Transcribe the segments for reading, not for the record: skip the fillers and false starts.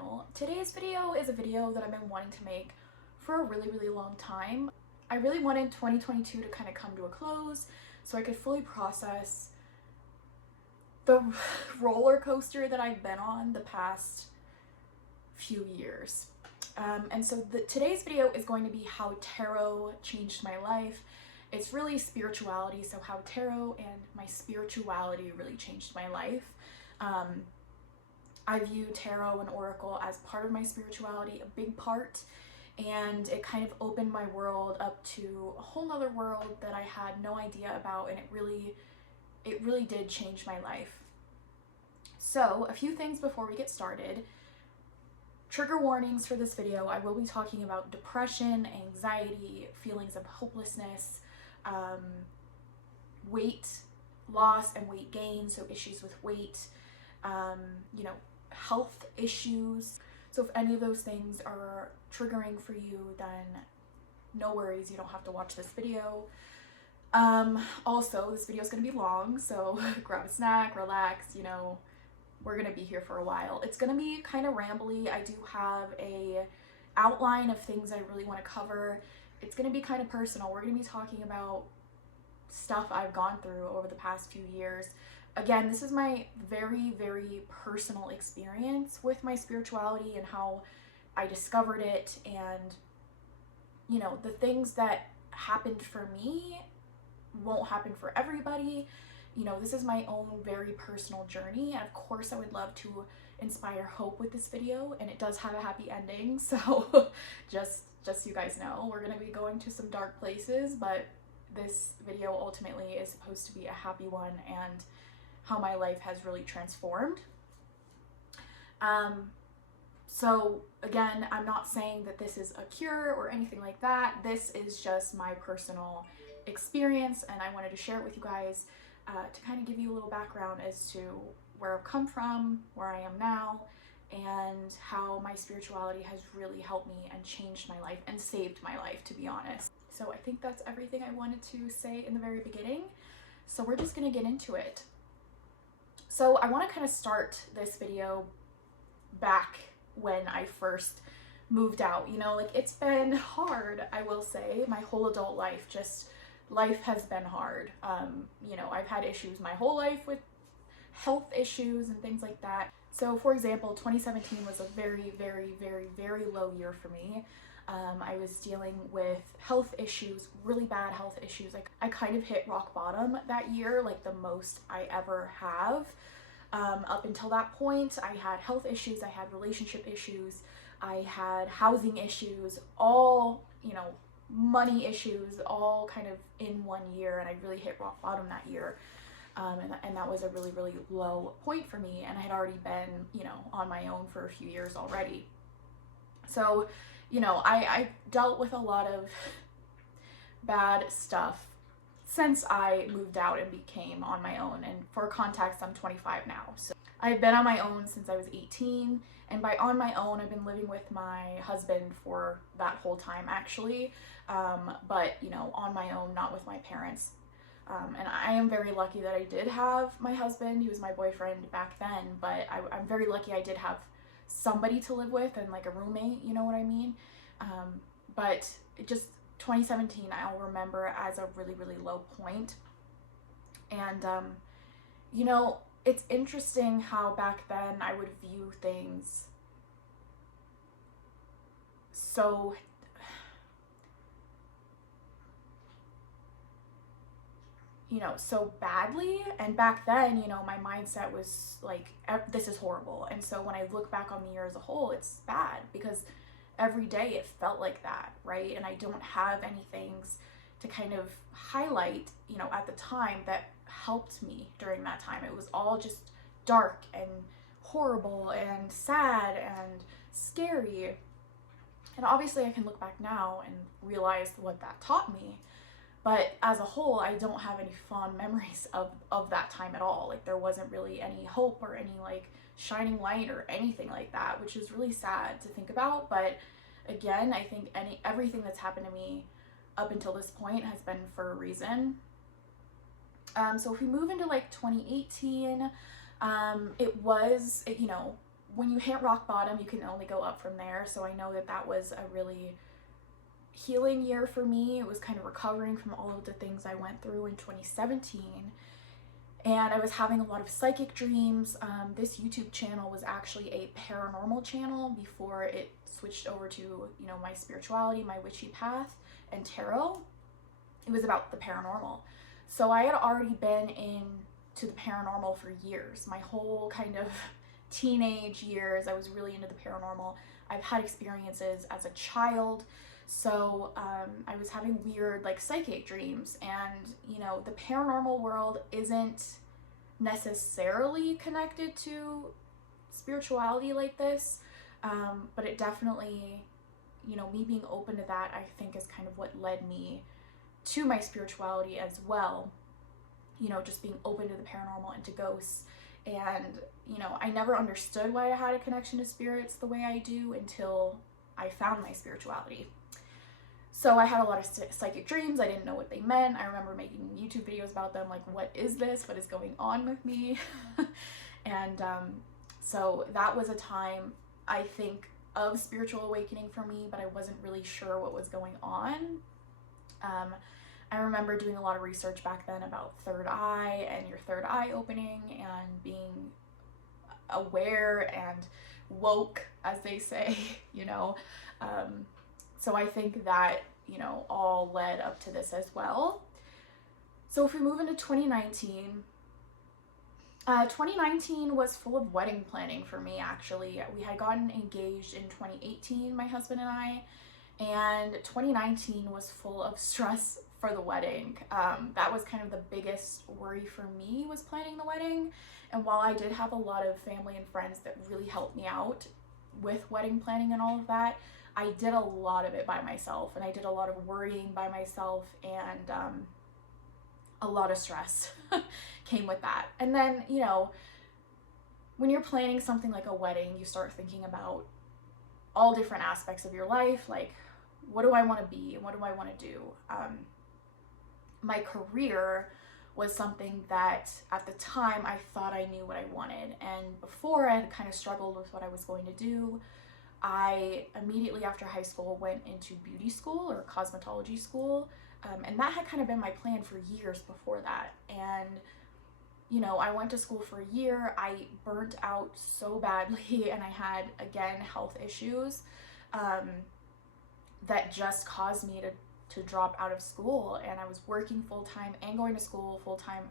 channel. Today's video is a video that I've been wanting to make for a really long time. I really wanted 2022 to kind of come to a close so I could fully process the roller coaster that I've been on the past few years. And so today's video is going to be how tarot changed my life. It's really spirituality, so how tarot and my spirituality really changed my life. I view tarot and oracle as part of my spirituality, a big part, and it kind of opened my world up to a whole nother world that I had no idea about, and it really did change my life. So a few things before we get started. Trigger warnings for this video. I will be talking about depression, anxiety, feelings of hopelessness, weight loss and weight gain, so issues with weight, health issues. So if any of those things are triggering for you, then no worries, you don't have to watch this video. Also, this video is going to be long, so grab a snack, relax, we're going to be here for a while. It's going to be kind of rambly. I do have a outline of things I really want to cover. It's going to be kind of personal. We're going to be talking about stuff I've gone through over the past few years. Again, this is my very personal experience with my spirituality and how I discovered it, and the things that happened for me won't happen for everybody. This is my own very personal journey, and of course I would love to inspire hope with this video, and it does have a happy ending, so just so you guys know, we're going to be going to some dark places, but this video ultimately is supposed to be a happy one and how my life has really transformed. So again, I'm not saying that this is a cure or anything like that. This is just my personal experience, and I wanted to share it with you guys to kind of give you a little background as to where I've come from, where I am now, and how my spirituality has really helped me and changed my life and saved my life, to be honest. So I think that's everything I wanted to say in the very beginning. So we're just gonna get into it. So I want to kind of start this video back when I first moved out. It's been hard, I will say. My whole adult life, life has been hard. I've had issues my whole life with health issues and things like that. So for example, 2017 was a very low year for me. I was dealing with health issues, really bad health issues. I kind of hit rock bottom that year, like the most I ever have. Up until that point, I had health issues, I had relationship issues, I had housing issues, all, money issues, all kind of in one year, and I really hit rock bottom that year. And that was a really low point for me, and I had already been, on my own for a few years already. So, I dealt with a lot of bad stuff since I moved out and became on my own. And for context, I'm 25 now. So I've been on my own since I was 18. And by on my own, I've been living with my husband for that whole time, actually. But, on my own, not with my parents. And I am very lucky that I did have my husband. He was my boyfriend back then. But I'm very lucky I did have somebody to live with and like a roommate, you know what I mean? But it just 2017 I'll remember as a really low point. And it's interesting how back then I would view things so badly, and back then my mindset was like, this is horrible. And so when I look back on the year as a whole, it's bad because every day it felt like that, right? And I don't have any things to kind of highlight at the time that helped me during that time. It was all just dark and horrible and sad and scary. And obviously I can look back now and realize what that taught me. But as a whole, I don't have any fond memories of that time at all. Like, there wasn't really any hope or any shining light or anything like that, which is really sad to think about. But again, I think everything that's happened to me up until this point has been for a reason. So if we move into 2018, it was, when you hit rock bottom, you can only go up from there. So I know that that was a really healing year for me. It was kind of recovering from all of the things I went through in 2017. And I was having a lot of psychic dreams. This YouTube channel was actually a paranormal channel before it switched over to, you know, my spirituality, my witchy path, and tarot. It was about the paranormal. So I had already been into the paranormal for years. My whole kind of teenage years, I was really into the paranormal. I've had experiences as a child. So I was having weird like psychic dreams, and you know, the paranormal world isn't necessarily connected to spirituality like this, but it definitely, you know, me being open to that, I think is kind of what led me to my spirituality as well. You know, just being open to the paranormal and to ghosts. And, you know, I never understood why I had a connection to spirits the way I do until I found my spirituality. So I had a lot of psychic dreams. I didn't know what they meant. I remember making YouTube videos about them, like, what is this? What is going on with me? And so that was a time, I think, of spiritual awakening for me, but I wasn't really sure what was going on. I remember doing a lot of research back then about third eye and your third eye opening and being aware and woke, as they say, you know. So I think that, you know, all led up to this as well. So if we move into 2019, 2019 was full of wedding planning for me, actually. We had gotten engaged in 2018, my husband and I, and 2019 was full of stress for the wedding. That was kind of the biggest worry for me, was planning the wedding. And while I did have a lot of family and friends that really helped me out with wedding planning and all of that, I did a lot of it by myself, and I did a lot of worrying by myself, and a lot of stress came with that. And then, you know, when you're planning something like a wedding, you start thinking about all different aspects of your life, like, what do I want to be and what do I want to do? My career was something that at the time I thought I knew what I wanted, and before I had kind of struggled with what I was going to do. I immediately after high school went into beauty school or cosmetology school, and that had kind of been my plan for years before that. And you know, I went to school for a year. I burnt out so badly, and I had, again, health issues that just caused me to drop out of school. And I was working full-time and going to school full-time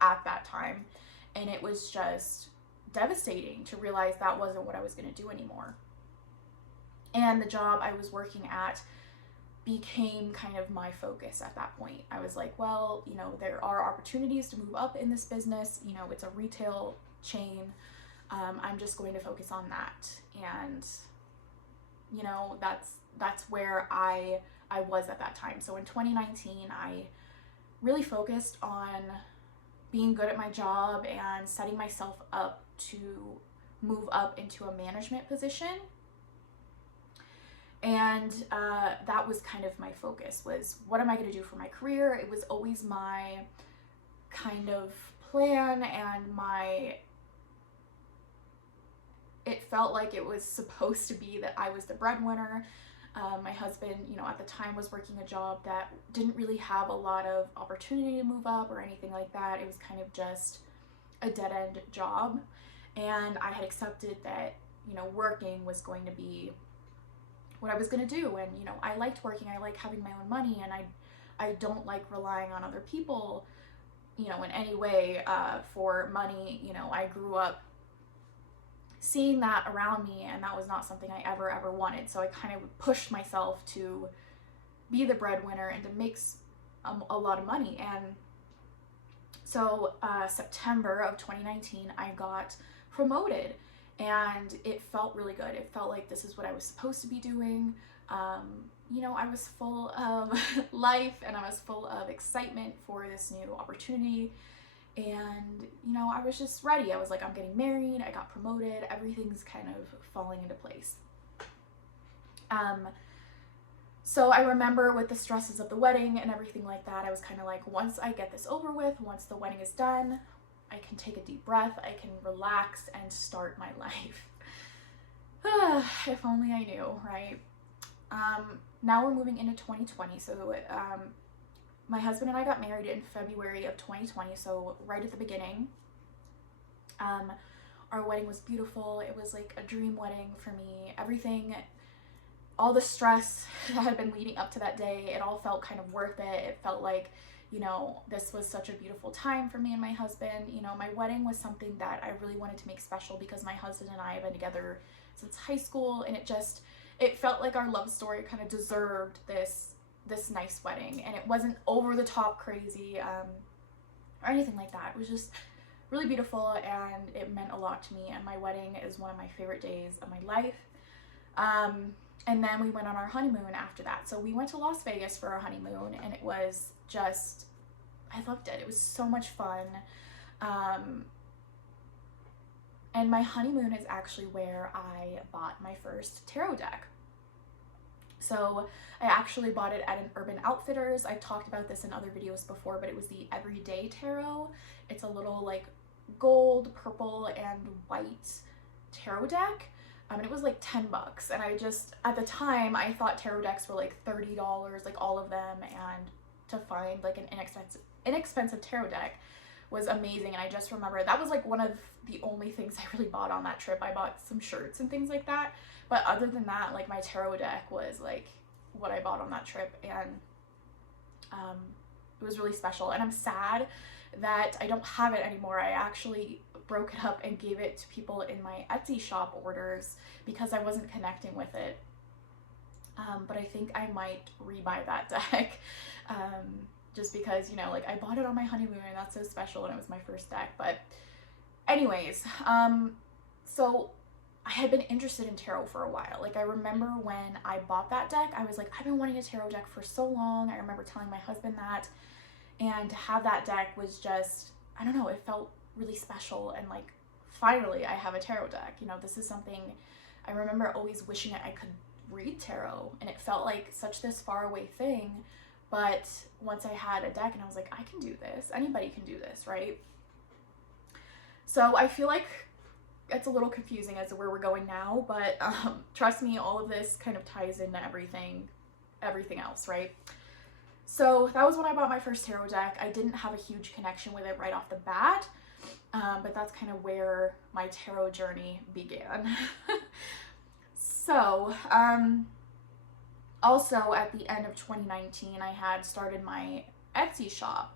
at that time, and it was just devastating to realize that wasn't what I was going to do anymore. And the job I was working at became kind of my focus at that point. I was like, well, you know, there are opportunities to move up in this business. You know, it's a retail chain. I'm just going to focus on that. And, you know, that's where I was at that time. So in 2019, I really focused on being good at my job and setting myself up to move up into a management position. And that was kind of my focus, was what am I going to do for my career? It was always my kind of plan, and it felt like it was supposed to be that I was the breadwinner. My husband, you know, at the time was working a job that didn't really have a lot of opportunity to move up or anything like that. It was kind of just a dead-end job. And I had accepted that, you know, working was going to be what I was going to do. And, you know, I liked working. I like having my own money, and I don't like relying on other people, you know, in any way for money. You know, I grew up seeing that around me, and that was not something I ever wanted. So I kind of pushed myself to be the breadwinner and to make a lot of money. And so September of 2019, I got promoted. And it felt really good. It felt like this is what I was supposed to be doing. You know, I was full of life, and I was full of excitement for this new opportunity. And, you know, I was just ready. I was like, I'm getting married, I got promoted, everything's kind of falling into place. So I remember with the stresses of the wedding and everything like that, I was kind of like, once I get this over with, once the wedding is done, I can take a deep breath, I can relax and start my life. If only I knew, right? Now we're moving into 2020, so my husband and I got married in February of 2020, so right at the beginning. Our wedding was beautiful. It was like a dream wedding for me. Everything, all the stress that had been leading up to that day, it all felt kind of worth it. It felt like, you know, this was such a beautiful time for me and my husband. You know, my wedding was something that I really wanted to make special because my husband and I have been together since high school, and it felt like our love story kind of deserved this nice wedding, and it wasn't over the top crazy or anything like that. It was just really beautiful, and it meant a lot to me, and my wedding is one of my favorite days of my life. And then we went on our honeymoon after that. So we went to Las Vegas for our honeymoon, and it was just, I loved it. It was so much fun. And my honeymoon is actually where I bought my first tarot deck. So I actually bought it at an Urban Outfitters. I've talked about this in other videos before, but it was the Everyday Tarot. It's a little like gold, purple, and white tarot deck. And it was like 10 bucks. And I just, at the time, I thought tarot decks were like $30, like all of them. And to find like an inexpensive tarot deck was amazing. And I just remember that was like one of the only things I really bought on that trip. I bought some shirts and things like that. But other than that, like my tarot deck was like what I bought on that trip. And it was really special. And I'm sad that I don't have it anymore. I actually broke it up and gave it to people in my Etsy shop orders because I wasn't connecting with it. But I think I might rebuy that deck just because, you know, like I bought it on my honeymoon and that's so special and it was my first deck. But anyways, so I had been interested in tarot for a while. Like I remember when I bought that deck, I was like, I've been wanting a tarot deck for so long. I remember telling my husband that, and to have that deck was just, I don't know, it felt really special. And like, finally I have a tarot deck. You know, this is something I remember always wishing I could read tarot, and it felt like such this far away thing. But once I had a deck and I was like, I can do this, anybody can do this, right? So I feel like it's a little confusing as to where we're going now, but trust me, all of this kind of ties into everything else, right? So that was when I bought my first tarot deck. I didn't have a huge connection with it right off the bat, but that's kind of where my tarot journey began. So, also at the end of 2019, I had started my Etsy shop.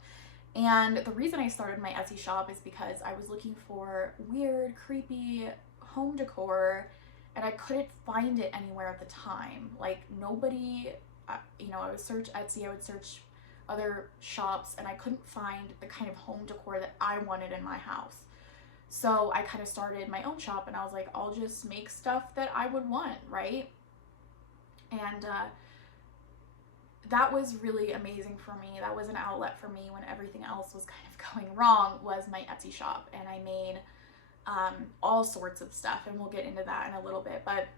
And the reason I started my Etsy shop is because I was looking for weird, creepy home decor, and I couldn't find it anywhere at the time. Like nobody, you know, I would search Etsy, I would search other shops, and I couldn't find the kind of home decor that I wanted in my house. So I kind of started my own shop, and I was like, I'll just make stuff that I would want, right? And that was really amazing for me. That was an outlet for me when everything else was kind of going wrong, was my Etsy shop. And I made all sorts of stuff, and we'll get into that in a little bit. But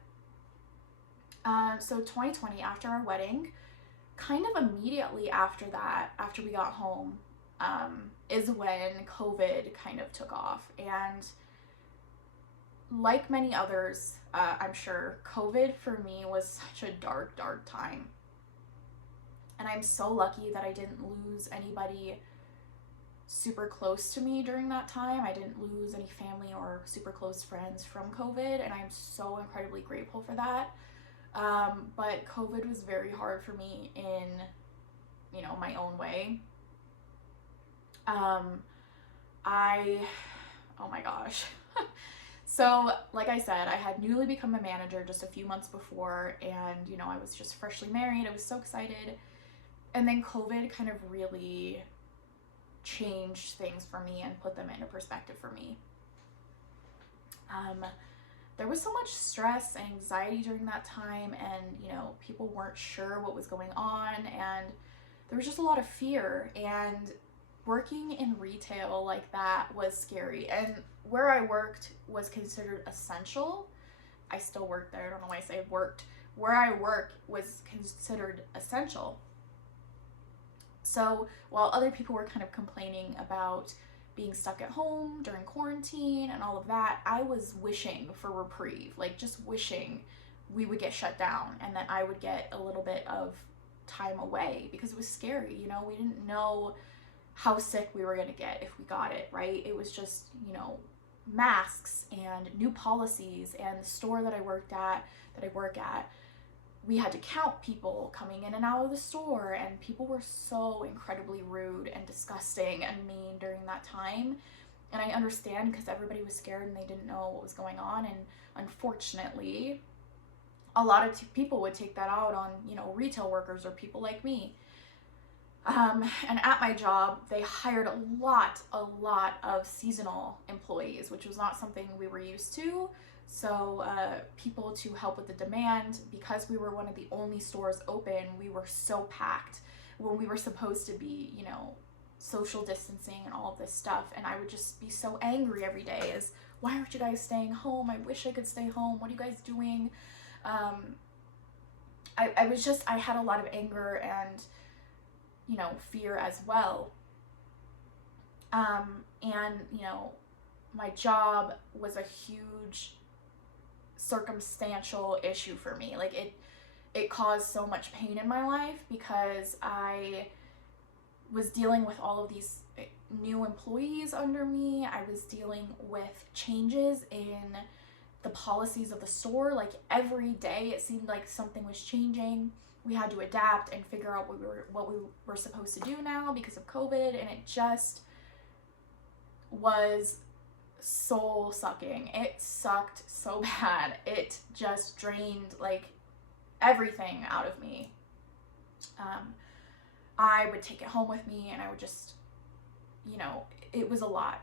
so 2020, after our wedding, kind of immediately after that, after we got home, is when COVID kind of took off. And like many others, I'm sure, COVID for me was such a dark, dark time. And I'm so lucky that I didn't lose anybody super close to me during that time. I didn't lose any family or super close friends from COVID, and I'm so incredibly grateful for that. But COVID was very hard for me in, you know, my own way. Oh my gosh. So, like I said, I had newly become a manager just a few months before, and, you know, I was just freshly married. I was so excited. And then COVID kind of really changed things for me and put them into perspective for me. There was so much stress and anxiety during that time, and, you know, people weren't sure what was going on, and there was just a lot of fear. And working in retail like that was scary. And where I worked was considered essential. I still work there. I don't know why I say worked. Where I work was considered essential. So while other people were kind of complaining about, being stuck at home during quarantine and all of that, I was wishing for reprieve, like just wishing we would get shut down and that I would get a little bit of time away, because it was scary, you know, we didn't know how sick we were going to get if we got it, right? It was just, you know, masks and new policies, and the store that I work at, we had to count people coming in and out of the store, and people were so incredibly rude and disgusting and mean during that time. And I understand, because everybody was scared and they didn't know what was going on, and unfortunately a lot of people would take that out on, you know, retail workers or people like me. And at my job, they hired a lot of seasonal employees, which was not something we were used to. So people to help with the demand, because we were one of the only stores open, we were so packed when we were supposed to be, you know, social distancing and all of this stuff. And I would just be so angry every day as, why aren't you guys staying home? I wish I could stay home. What are you guys doing? I had a lot of anger and, you know, fear as well. And, you know, my job was a huge circumstantial issue for me. Like it caused so much pain in my life, because I was dealing with all of these new employees under me. I was dealing with changes in the policies of the store. Like every day it seemed like something was changing. We had to adapt and figure out what we were supposed to do now because of COVID, and it just was soul sucking. It sucked so bad. It just drained like everything out of me. I would take it home with me, and I would just, you know, it was a lot.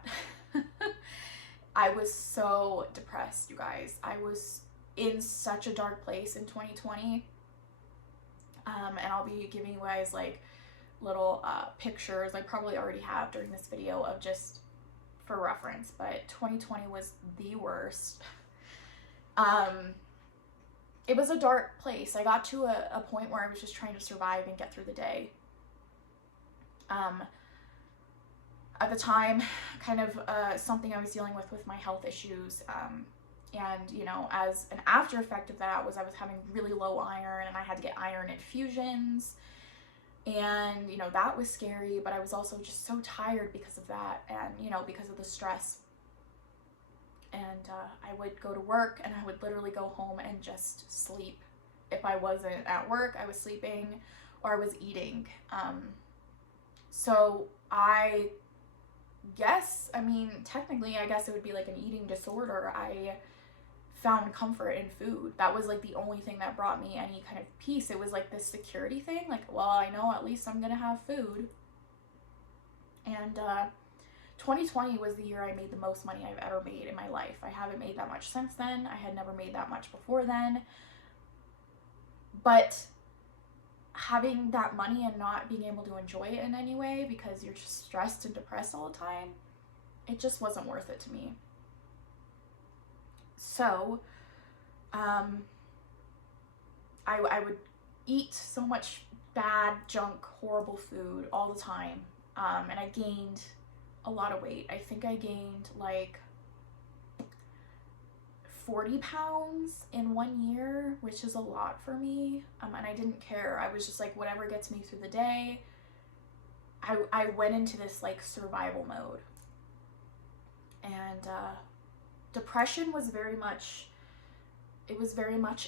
I was so depressed, you guys. I was in such a dark place in 2020. And I'll be giving you guys like little pictures, I probably already have during this video, of just for reference, but 2020 was the worst. It was a dark place. I got to a point where I was just trying to survive and get through the day. At the time, kind of something I was dealing with my health issues, and, you know, as an after effect of that was I was having really low iron, and I had to get iron infusions, and, you know, that was scary, but I was also just so tired because of that, and, you know, because of the stress. And I would go to work, and I would literally go home and just sleep. If I wasn't at work, I was sleeping, or I was eating. So I guess, I mean, technically, I guess it would be like an eating disorder. I found comfort in food. That was like the only thing that brought me any kind of peace. It was like this security thing, like, well, I know at least I'm gonna have food. And 2020 was the year I made the most money I've ever made in my life. I haven't made that much since then. I had never made that much before then. But having that money and not being able to enjoy it in any way because you're just stressed and depressed all the time, it just wasn't worth it to me. So I would eat so much bad, junk, horrible food all the time, and I gained a lot of weight. I think I gained like 40 pounds in 1 year, which is a lot for me, and I didn't care. I was just like, whatever gets me through the day. I went into this like survival mode, and depression was very much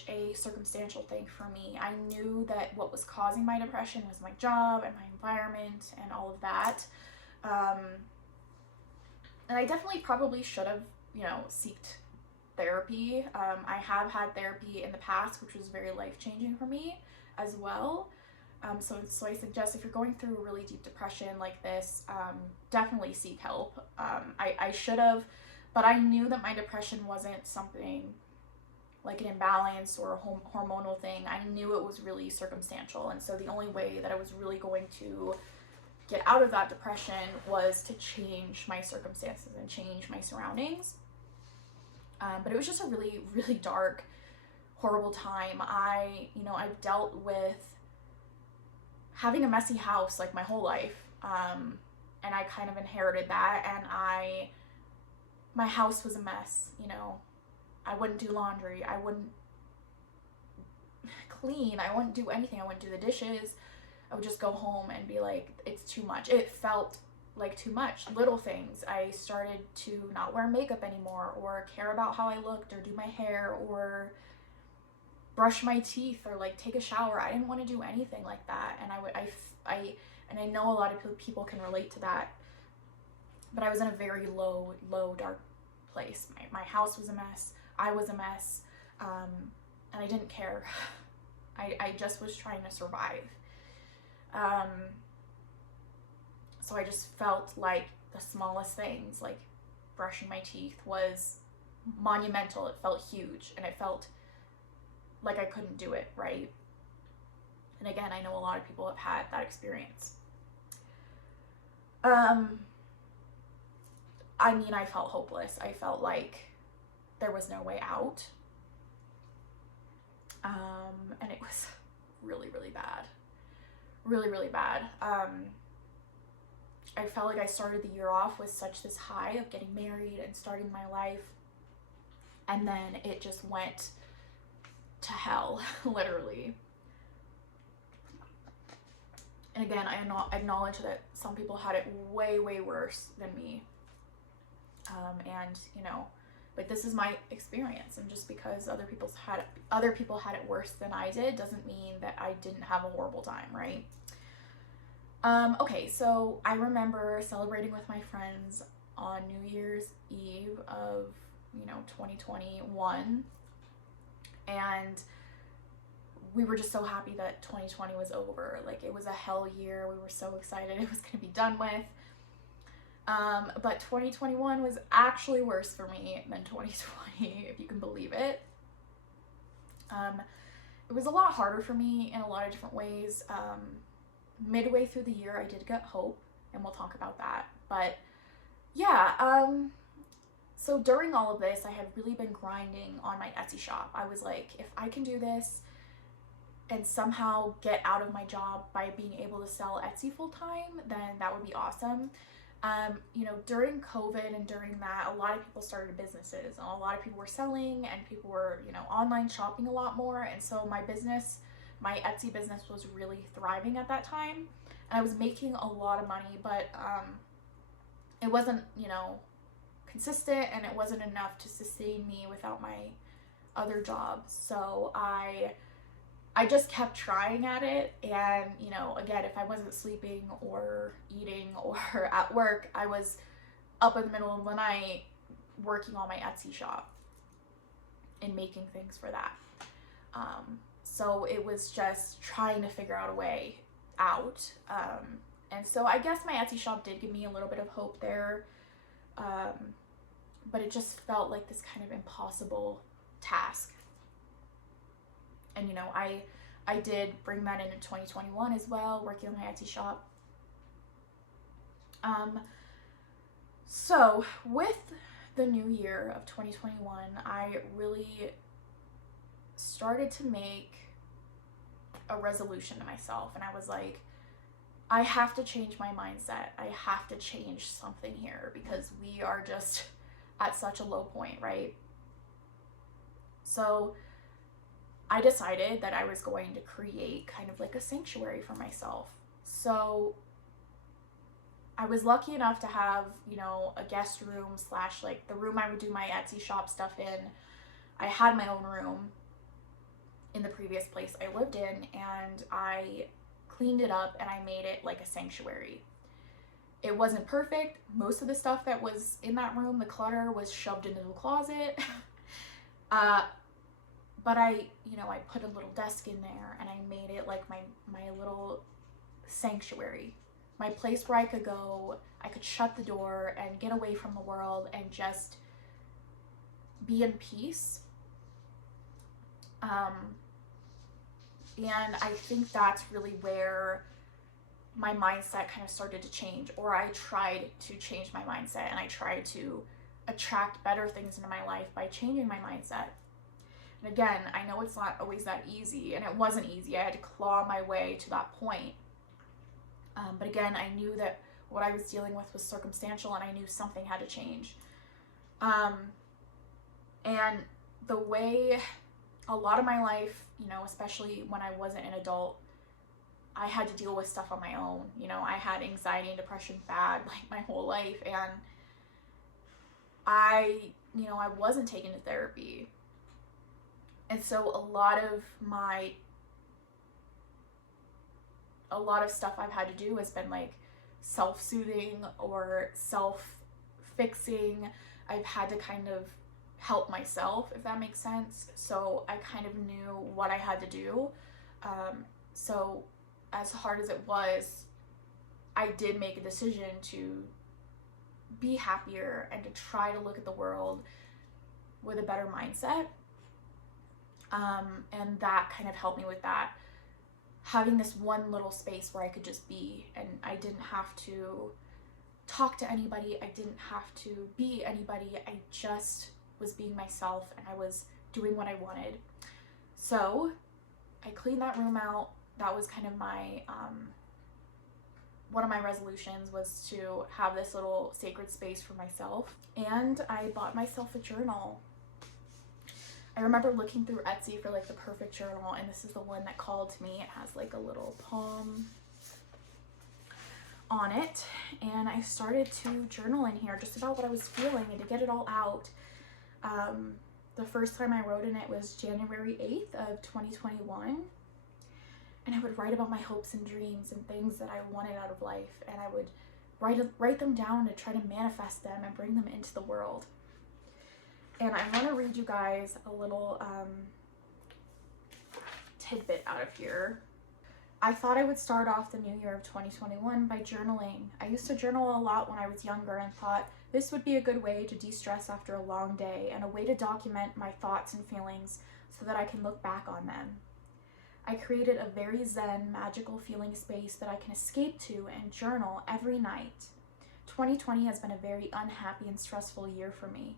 a circumstantial thing for me. I knew that what was causing my depression was my job and my environment and all of that, and I definitely probably should have, you know, sought therapy. I have had therapy in the past, which was very life-changing for me as well. So I suggest, if you're going through a really deep depression like this, definitely seek help. I should have, but I knew that my depression wasn't something like an imbalance or a hormonal thing. I knew it was really circumstantial, and so the only way that I was really going to get out of that depression was to change my circumstances and change my surroundings. But it was just a really, really dark, horrible time. I've dealt with having a messy house like my whole life. and I kind of inherited that, and my house was a mess, you know. I wouldn't do laundry, I wouldn't clean, I wouldn't do anything, I wouldn't do the dishes. I would just go home and be like, it's too much. It felt like too much. Little things. I started to not wear makeup anymore, or care about how I looked, or do my hair, or brush my teeth, or like take a shower. I didn't want to do anything like that, and I know a lot of people can relate to that, but I was in a very low, dark place. My house was a mess. I was a mess, and I didn't care. I just was trying to survive. So I just felt like the smallest things, like brushing my teeth, was monumental. It felt huge, and it felt like I couldn't do it, right? And again, I know a lot of people have had that experience. I mean, I felt hopeless. I felt like there was no way out. And it was really, really bad. Really, really bad. I felt like I started the year off with such this high of getting married and starting my life, and then it just went to hell, literally. And again, I acknowledge that some people had it way, way worse than me. And you know, but this is my experience, and just because other people had it worse than I did doesn't mean that I didn't have a horrible time, right? Okay, so I remember celebrating with my friends on New Year's Eve of, 2021, and we were just so happy that 2020 was over. Like, it was a hell year. We were so excited it was going to be done with. But 2021 was actually worse for me than 2020, if you can believe it. It was a lot harder for me in a lot of different ways. Midway through the year, I did get hope, and we'll talk about that. But yeah, so during all of this, I had really been grinding on my Etsy shop. I was like, if I can do this and somehow get out of my job by being able to sell Etsy full time, then that would be awesome. During COVID and during that, a lot of people started businesses, and a lot of people were selling, and people were, online shopping a lot more. And so my Etsy business was really thriving at that time, and I was making a lot of money, but it wasn't, consistent, and it wasn't enough to sustain me without my other jobs. So I just kept trying at it, and again, if I wasn't sleeping or eating or at work, I was up in the middle of the night working on my Etsy shop and making things for that. So it was just trying to figure out a way out. And so I guess my Etsy shop did give me a little bit of hope there, but it just felt like this kind of impossible task. And I did bring that into 2021 as well, working on my Etsy shop. So with the new year of 2021, I really started to make a resolution to myself, and I was like, I have to change my mindset. I have to change something here, because we are just at such a low point, right? So I decided that I was going to create kind of like a sanctuary for myself. So I was lucky enough to have, a guest room / like the room I would do my Etsy shop stuff in. I had my own room in the previous place I lived in, and I cleaned it up and I made it like a sanctuary. It wasn't perfect. Most of the stuff that was in that room, the clutter, was shoved into the closet. But I put a little desk in there, and I made it like my little sanctuary, my place where I could go, I could shut the door and get away from the world and just be in peace. And I think that's really where my mindset kind of started to change, or I tried to change my mindset, and I tried to attract better things into my life by changing my mindset. And again, I know it's not always that easy, and it wasn't easy. I had to claw my way to that point. But again, I knew that what I was dealing with was circumstantial, and I knew something had to change. And the way a lot of my life, you know, especially when I wasn't an adult, I had to deal with stuff on my own. You know, I had anxiety and depression bad like my whole life, and I wasn't taken to therapy. And so a lot of stuff I've had to do has been like self-soothing or self-fixing. I've had to kind of help myself, if that makes sense. So I kind of knew what I had to do. So as hard as it was, I did make a decision to be happier and to try to look at the world with a better mindset. And that kind of helped me with that. Having this one little space where I could just be, and I didn't have to talk to anybody. I didn't have to be anybody. I just was being myself, and I was doing what I wanted. So I cleaned that room out. That was kind of my, one of my resolutions was to have this little sacred space for myself. And I bought myself a journal. I remember looking through Etsy for like the perfect journal, and this is the one that called to me. It has like a little palm on it, and I started to journal in here just about what I was feeling and to get it all out. The first time I wrote in it was January 8th of 2021, and I would write about my hopes and dreams and things that I wanted out of life, and I would write them down to try to manifest them and bring them into the world. And I want to read you guys a little tidbit out of here. I thought I would start off the new year of 2021 by journaling. I used to journal a lot when I was younger and thought this would be a good way to de-stress after a long day and a way to document my thoughts and feelings so that I can look back on them. I created a very zen, magical feeling space that I can escape to and journal every night. 2020 has been a very unhappy and stressful year for me.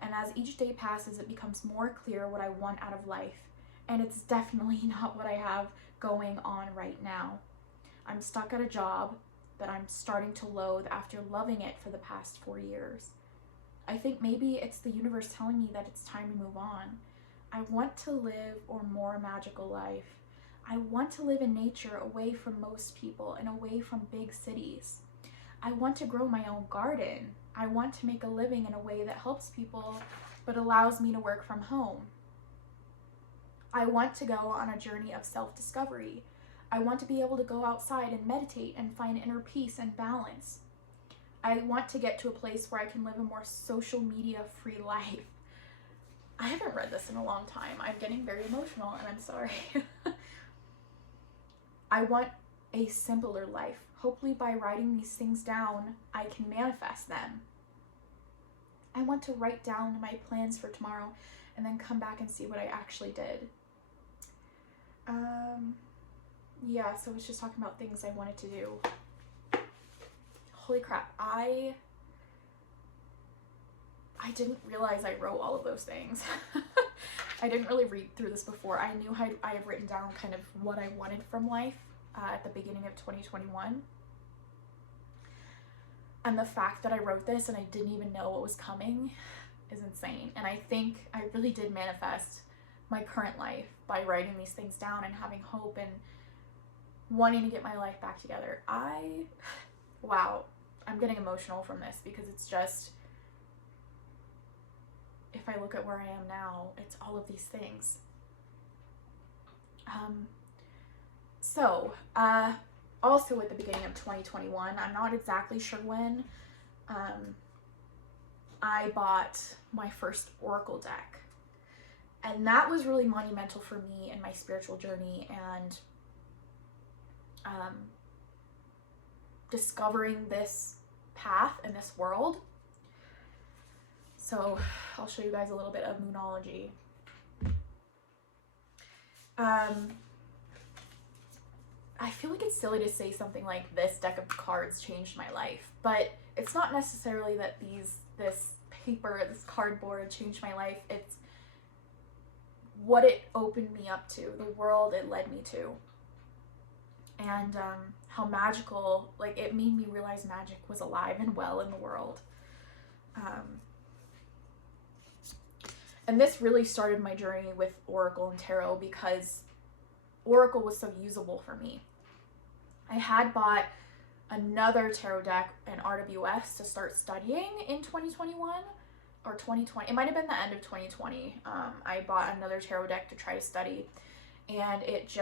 And as each day passes, it becomes more clear what I want out of life. And it's definitely not what I have going on right now. I'm stuck at a job that I'm starting to loathe after loving it for the past 4 years. I think maybe it's the universe telling me that it's time to move on. I want to live a more magical life. I want to live in nature away from most people and away from big cities. I want to grow my own garden. I want to make a living in a way that helps people but allows me to work from home. I want to go on a journey of self-discovery. I want to be able to go outside and meditate and find inner peace and balance. I want to get to a place where I can live a more social media free life. I haven't read this in a long time. I'm getting very emotional and I'm sorry. I want a simpler life. Hopefully by writing these things down, I can manifest them. I want to write down my plans for tomorrow and then come back and see what I actually did. Yeah, so it's just talking about things I wanted to do. Holy crap, I didn't realize I wrote all of those things. I didn't really read through this before. I knew I had written down kind of what I wanted from life at the beginning of 2021. And the fact that I wrote this and I didn't even know what was coming is insane. And I think I really did manifest my current life by writing these things down and having hope and wanting to get my life back together. Wow, I'm getting emotional from this because it's just, if I look at where I am now, it's all of these things. Also at the beginning of 2021, I'm not exactly sure when, I bought my first Oracle deck. And that was really monumental for me in my spiritual journey and discovering this path and this world. So I'll show you guys a little bit of Moonology. I feel like it's silly to say something like this deck of cards changed my life, but it's not necessarily that this cardboard changed my life. It's what it opened me up to, the world it led me to. and how magical, like, it made me realize magic was alive and well in the world. And this really started my journey with Oracle and Tarot because Oracle was so usable for me. I had bought another tarot deck in RWS to start studying in 2021 or 2020. It might have been the end of 2020. I bought another tarot deck to try to study, and it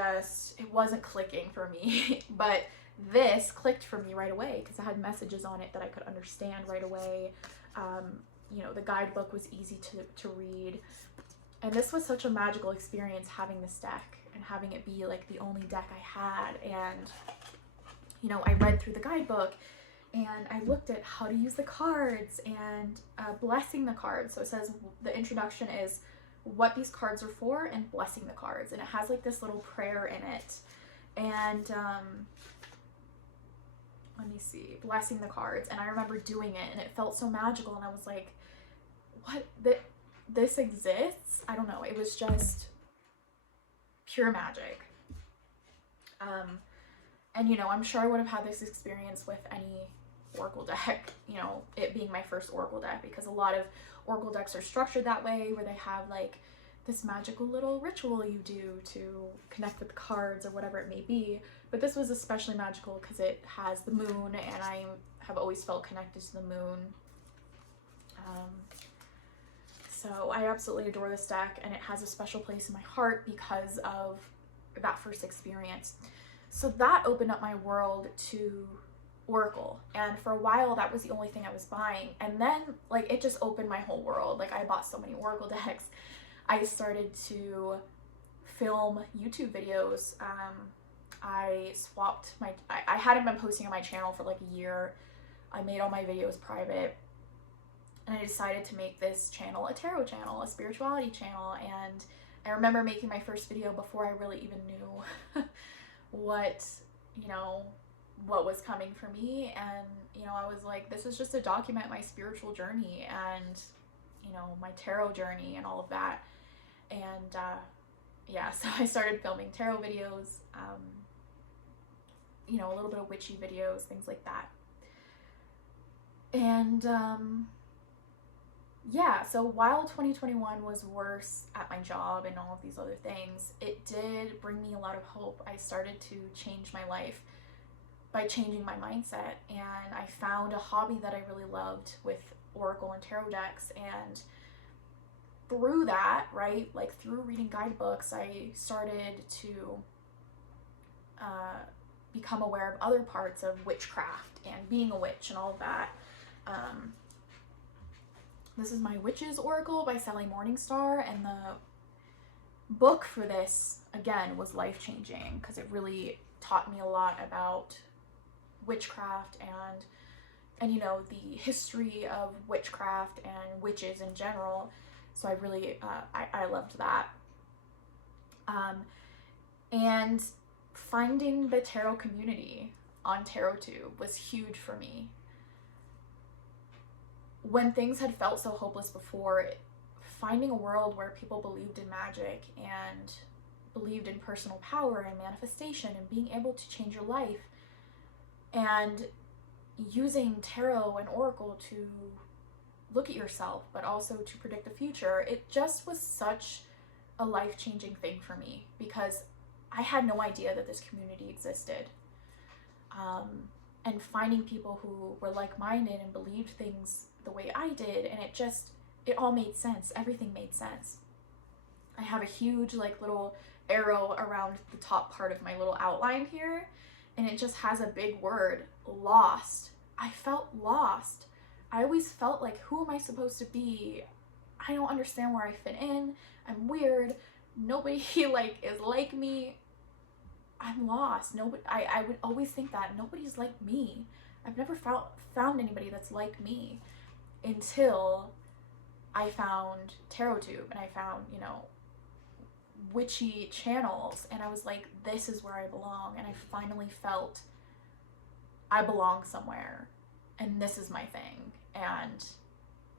wasn't clicking for me. But this clicked for me right away because it had messages on it that I could understand right away. You know, the guidebook was easy to read. And this was such a magical experience having this deck and having it be like the only deck I had. And, you know, I read through the guidebook and I looked at how to use the cards and blessing the cards. So it says the introduction is what these cards are for and blessing the cards. And it has like this little prayer in it. And let me see, blessing the cards. And I remember doing it and it felt so magical. And I was like, what? This exists? I don't know. It was just pure magic. And, you know, I'm sure I would have had this experience with any Oracle deck, you know, it being my first Oracle deck, because a lot of Oracle decks are structured that way, where they have like this magical little ritual you do to connect with the cards or whatever it may be. But this was especially magical because it has the moon, and I have always felt connected to the moon. So I absolutely adore this deck, and it has a special place in my heart because of that first experience. So that opened up my world to Oracle, and for a while that was the only thing I was buying. And then like it just opened my whole world. Like I bought so many Oracle decks. I started to film YouTube videos. I swapped I hadn't been posting on my channel for like a year. I made all my videos private, and I decided to make this channel a tarot channel, a spirituality channel. And I remember making my first video before I really even knew what, you know, what was coming for me. And, you know, I was like, this is just to document my spiritual journey and, you know, my tarot journey and all of that. And yeah, so I started filming tarot videos, you know, a little bit of witchy videos, things like that. And yeah, so while 2021 was worse at my job and all of these other things, it did bring me a lot of hope. I started to change my life by changing my mindset, and I found a hobby that I really loved with Oracle and tarot decks. And through that, right, like through reading guidebooks, I started to become aware of other parts of witchcraft and being a witch and all of that. This is my Witches Oracle by Sally Morningstar, and the book for this, again, was life-changing because it really taught me a lot about witchcraft and you know, the history of witchcraft and witches in general. So I really I loved that. And finding the tarot community on TarotTube was huge for me. When things had felt so hopeless before, finding a world where people believed in magic and believed in personal power and manifestation and being able to change your life, and using tarot and oracle to look at yourself but also to predict the future, it just was such a life-changing thing for me because I had no idea that this community existed. And finding people who were like-minded and believed things the way I did, and it all made sense. Everything made sense. I have a huge like little arrow around the top part of my little outline here, and it just has a big word, lost. I felt lost. I always felt like, who am I supposed to be? I don't understand where I fit in. I'm weird. Nobody like is like me. I'm lost. Nobody. I would always think that nobody's like me. I've never found anybody that's like me until I found TarotTube and I found, you know, witchy channels, and I was like, this is where I belong. And I finally felt I belong somewhere, and this is my thing, and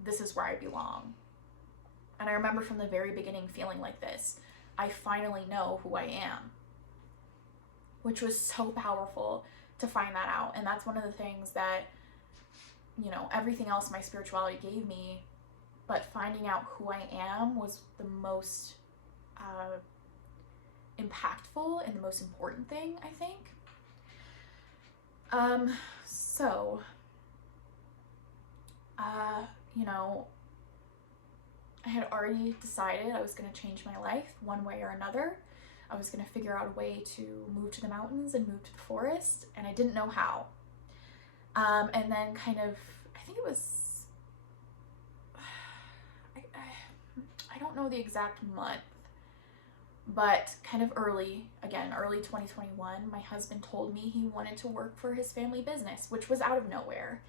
this is where I belong. And I remember from the very beginning feeling like this. I finally know who I am. which was so powerful to find that out. And that's one of the things that, you know, everything else my spirituality gave me, but finding out who I am was the most impactful and the most important thing, I think. So, you know, I had already decided I was going to change my life one way or another. I was going to figure out a way to move to the mountains and move to the forest, and I didn't know how. And then kind of, I think it was, I don't know the exact month, but kind of early 2021, my husband told me he wanted to work for his family business, which was out of nowhere.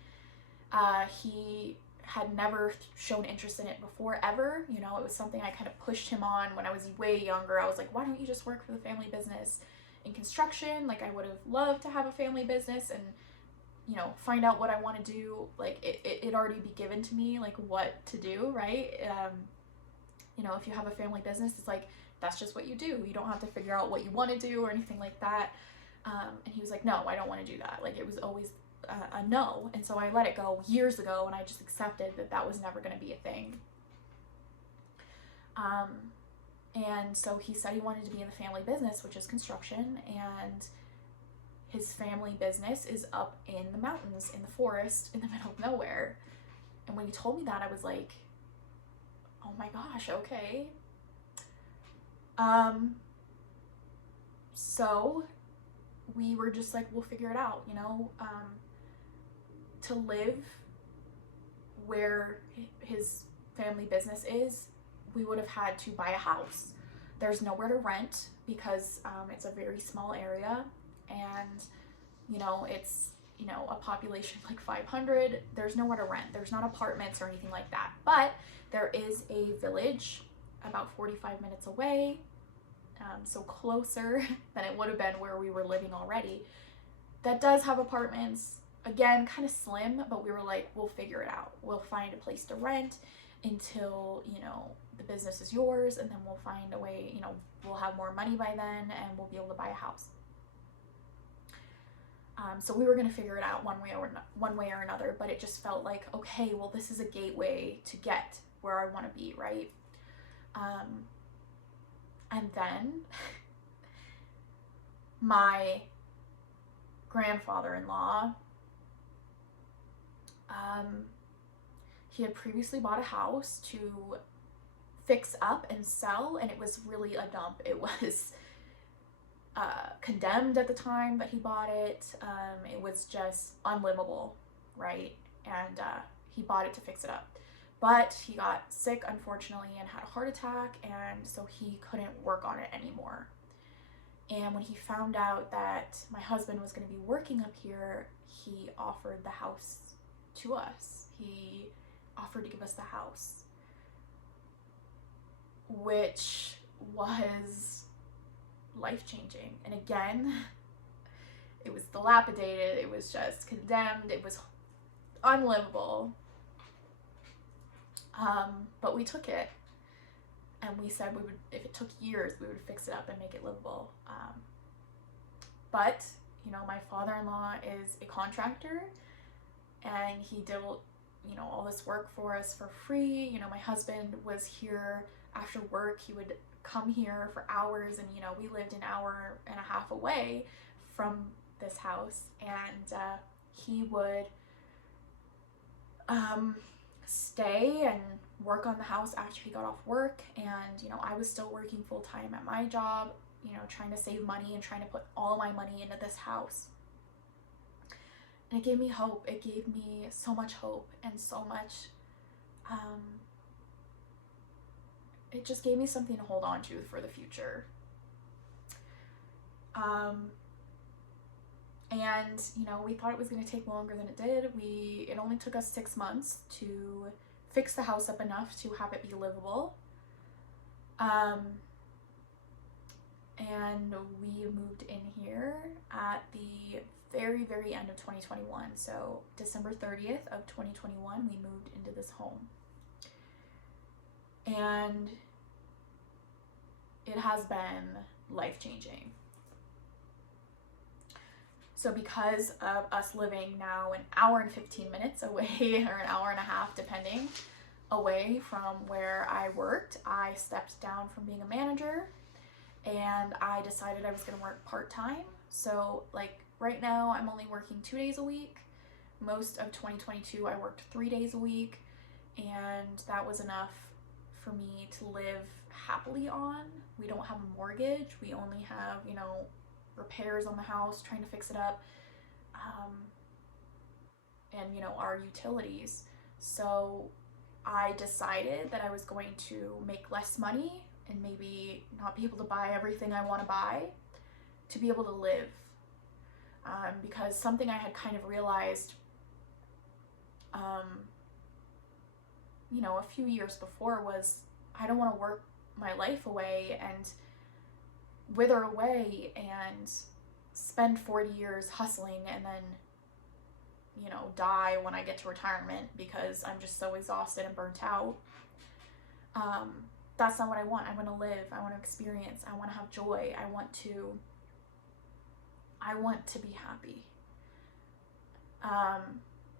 He had never shown interest in it before, ever. You know, it was something I kind of pushed him on when I was way younger. I was like, why don't you just work for the family business in construction? Like, I would have loved to have a family business and, you know, find out what I want to do. Like, it already be given to me, like, what to do, right? You know, if you have a family business, it's like, that's just what you do. You don't have to figure out what you want to do or anything like that. And he was like, no, I don't want to do that. Like, it was always a no. And so I let it go years ago, and I just accepted that that was never going to be a thing. And so he said he wanted to be in the family business, which is construction, and his family business is up in the mountains, in the forest, in the middle of nowhere. And when he told me that, I was like, oh my gosh, okay. So we were just like, we'll figure it out, you know. To live where his family business is, we would have had to buy a house. There's nowhere to rent because it's a very small area, and, you know, it's, you know, a population like 500. There's nowhere to rent. There's not apartments or anything like that, but there is a village about 45 minutes away, so closer than it would have been where we were living already, that does have apartments. Again, kind of slim, but we were like, we'll figure it out. We'll find a place to rent until, you know, the business is yours, and then we'll find a way, you know, we'll have more money by then, and we'll be able to buy a house. So we were going to figure it out one way or another, but it just felt like, okay, well, this is a gateway to get where I want to be, right? And then my grandfather-in-law, he had previously bought a house to fix up and sell, and it was really a dump. It was condemned at the time that he bought it. It was just unlivable, right? And he bought it to fix it up. But he got sick, unfortunately, and had a heart attack, and so he couldn't work on it anymore. And when he found out that my husband was going to be working up here, he offered the house to us. He offered to give us the house, which was life-changing. And again, it was dilapidated, it was just condemned, it was unlivable. But we took it, and we said we would, if it took years, we would fix it up and make it livable. But, you know, my father-in-law is a contractor, and he did, you know, all this work for us for free. You know, my husband was here after work. He would come here for hours, and, you know, we lived an hour and a half away from this house, and he would stay and work on the house after he got off work. And, you know, I was still working full-time at my job, you know, trying to save money and trying to put all of my money into this house. And it gave me hope. It gave me so much hope and so much, it just gave me something to hold on to for the future. And, you know, we thought it was going to take longer than it did. It only took us 6 months to fix the house up enough to have it be livable. And we moved in here at the very, very end of 2021. So December 30th of 2021, we moved into this home. And it has been life-changing. So because of us living now an hour and 15 minutes away, or an hour and a half depending, away from where I worked, I stepped down from being a manager and I decided I was going to work part-time. So like right now I'm only working 2 days a week. Most of 2022 I worked 3 days a week, and that was enough for me to live happily on. We don't have a mortgage. We only have, you know, repairs on the house, trying to fix it up, and, you know, our utilities. So I decided that I was going to make less money and maybe not be able to buy everything I want to buy to be able to live. Because something I had kind of realized, you know, a few years before was I don't want to work my life away and wither away and spend 40 years hustling and then, you know, die when I get to retirement because I'm just so exhausted and burnt out. That's not what I want. I want to live. I want to experience. I want to have joy. I want to be happy.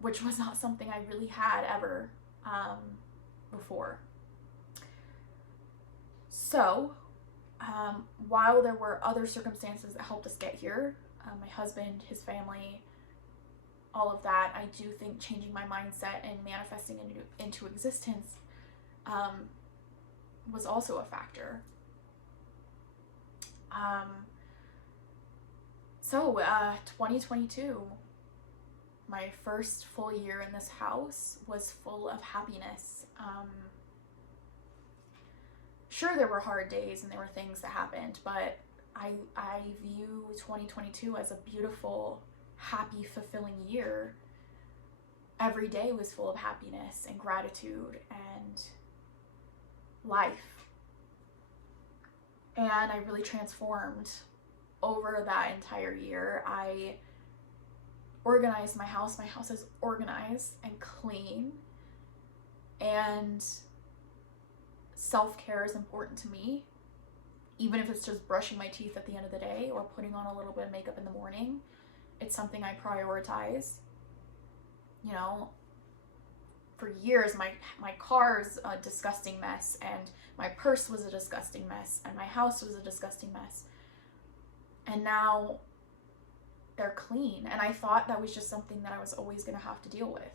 Which was not something I really had ever before. So, while there were other circumstances that helped us get here, my husband, his family, all of that, I do think changing my mindset and manifesting into existence was also a factor. So 2022, my first full year in this house, was full of happiness. Sure, there were hard days and there were things that happened, but I view 2022 as a beautiful, happy, fulfilling year. Every day was full of happiness and gratitude and life. And I really transformed over that entire year. I organized my house. My house is organized and clean, and self-care is important to me, even if it's just brushing my teeth at the end of the day or putting on a little bit of makeup in the morning. It's something I prioritize. You know, for years my car's a disgusting mess, and my purse was a disgusting mess, and my house was a disgusting mess, and now they're clean. And I thought that was just something that I was always going to have to deal with,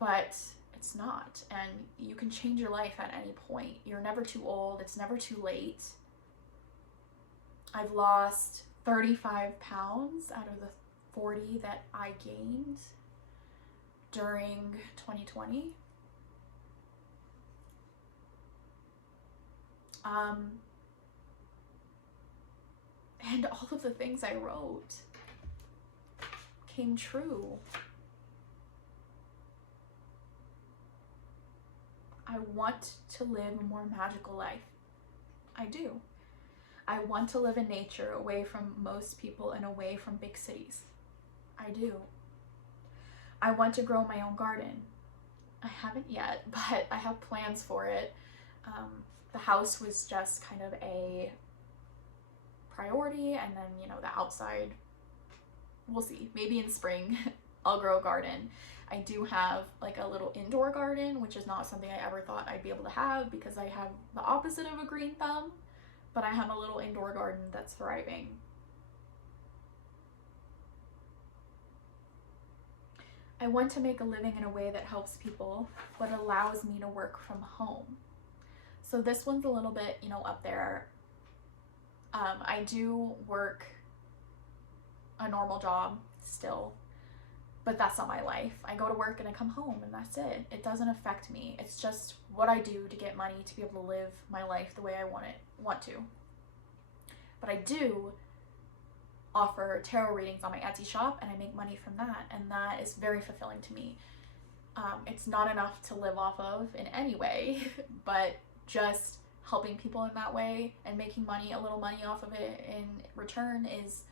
but it's not. And you can change your life at any point. You're never too old. It's never too late. I've lost 35 pounds out of the 40 that I gained during 2020. And all of the things I wrote came true. I want to live a more magical life. I do. I want to live in nature, away from most people and away from big cities. I do. I want to grow my own garden. I haven't yet, but I have plans for it. The house was just kind of a priority, and then, you know, the outside, we'll see. Maybe in spring I'll grow a garden. I do have like a little indoor garden, which is not something I ever thought I'd be able to have because I have the opposite of a green thumb, but I have a little indoor garden that's thriving. I want to make a living in a way that helps people, but allows me to work from home. So this one's a little bit, you know, up there. I do work a normal job still, but that's not my life. I go to work and I come home and that's it. It doesn't affect me. It's just what I do to get money to be able to live my life the way I want to. But I do offer tarot readings on my Etsy shop, and I make money from that, and that is very fulfilling to me. It's not enough to live off of in any way, but just helping people in that way and making money, a little money off of it in return, is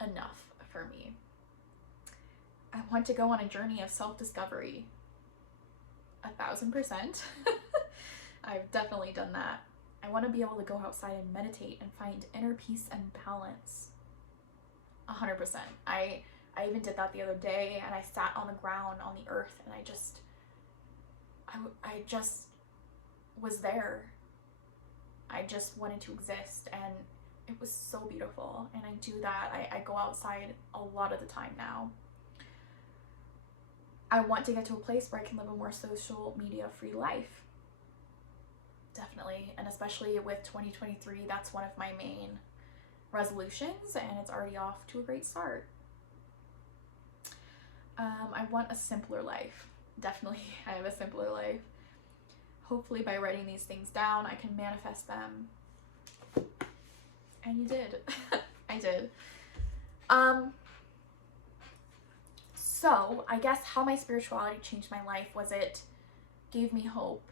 enough for me. I want to go on a journey of self-discovery. 1000%. I've definitely done that. I want to be able to go outside and meditate and find inner peace and balance. 100%. I even did that the other day, and I sat on the ground on the earth, and I just was there. I just wanted to exist, and it was so beautiful. And I do that. I go outside a lot of the time now. I want to get to a place where I can live a more social media free life. Definitely. And especially with 2023, that's one of my main resolutions, and it's already off to a great start. I want a simpler life. Definitely, I have a simpler life. Hopefully by writing these things down, I can manifest them. And you did. I did. So I guess how my spirituality changed my life was it gave me hope.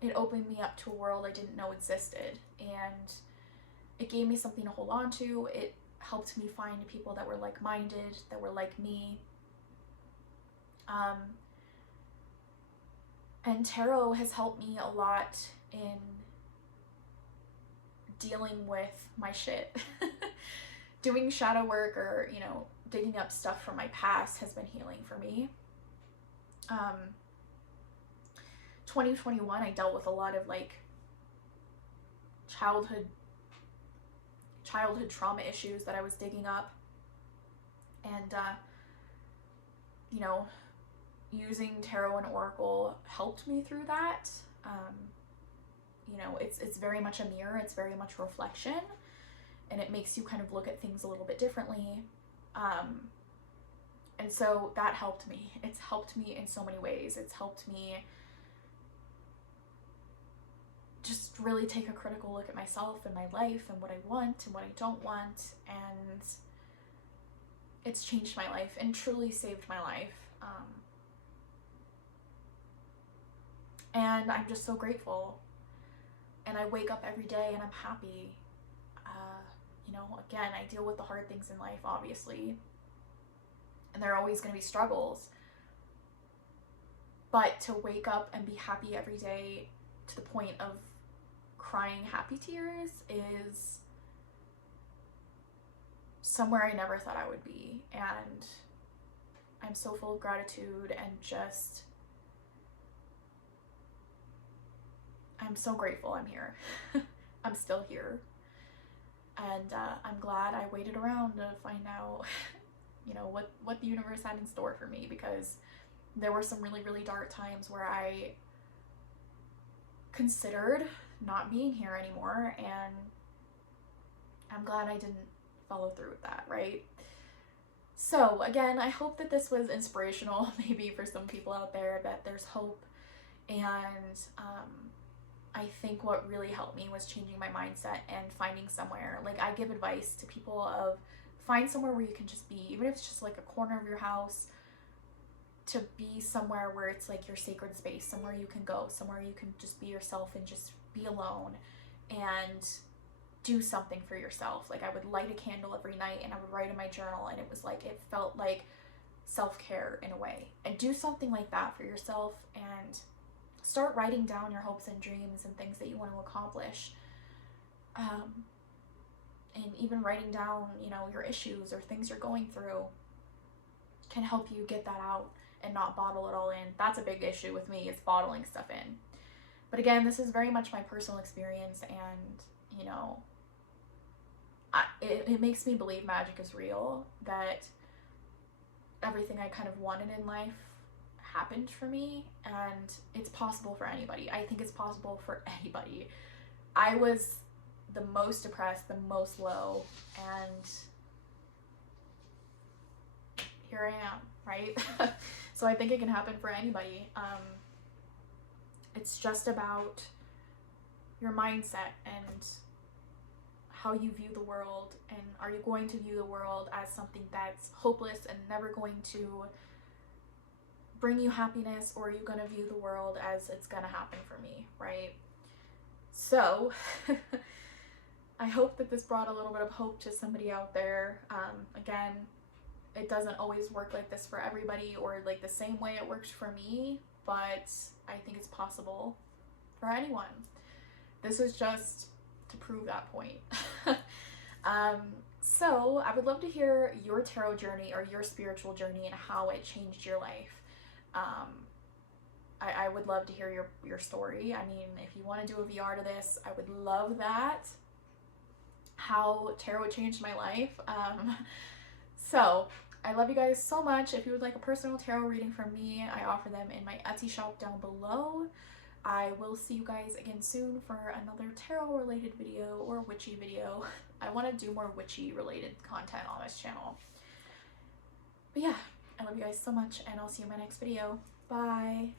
It opened me up to a world I didn't know existed, and it gave me something to hold on to. It helped me find people that were like-minded, that were like me. And tarot has helped me a lot in dealing with my shit. Doing shadow work, or, you know, digging up stuff from my past has been healing for me. 2021, I dealt with a lot of like childhood trauma issues that I was digging up, and you know, using tarot and oracle helped me through that. You know, it's very much a mirror, it's very much reflection, and it makes you kind of look at things a little bit differently. And so that helped me. It's helped me in so many ways. It's helped me just really take a critical look at myself and my life and what I want and what I don't want, and it's changed my life and truly saved my life. And I'm just so grateful, and I wake up every day and I'm happy. You know, again, I deal with the hard things in life, obviously, and there are always going to be struggles, but to wake up and be happy every day to the point of crying happy tears is somewhere I never thought I would be. And I'm so full of gratitude, and just I'm so grateful I'm here. I'm still here, and I'm glad I waited around to find out you know, what the universe had in store for me, because there were some really, really dark times where I considered not being here anymore, and I'm glad I didn't follow through with that, right? So again, I hope that this was inspirational, maybe for some people out there, that there's hope. And I think what really helped me was changing my mindset and finding somewhere. Like, I give advice to people of find somewhere where you can just be, even if it's just like a corner of your house, to be somewhere where it's like your sacred space, somewhere you can go, somewhere you can just be yourself and just be alone and do something for yourself. Like, I would light a candle every night and I would write in my journal, and it was like, it felt like self-care in a way. And do something like that for yourself, and start writing down your hopes and dreams and things that you want to accomplish. And even writing down, you know, your issues or things you're going through can help you get that out and not bottle it all in. That's a big issue with me, is bottling stuff in. But again, this is very much my personal experience, and, you know, it makes me believe magic is real, that everything I kind of wanted in life happened for me, and it's possible for anybody. I think it's possible for anybody. I was the most depressed, the most low, and here I am, right? So I think it can happen for anybody. It's just about your mindset and how you view the world, and are you going to view the world as something that's hopeless and never going to bring you happiness, or are you going to view the world as it's going to happen for me, right? So I hope that this brought a little bit of hope to somebody out there. Again, it doesn't always work like this for everybody, or like the same way it worked for me, but I think it's possible for anyone. This is just to prove that point. So I would love to hear your tarot journey or your spiritual journey and how it changed your life. I would love to hear your story. I mean, if you want to do a VR to this, I would love that. How tarot changed my life. So I love you guys so much. If you would like a personal tarot reading from me, I offer them in my Etsy shop down below. I will see you guys again soon for another tarot related video or witchy video. I want to do more witchy related content on this channel. But yeah, I love you guys so much, and I'll see you in my next video. Bye.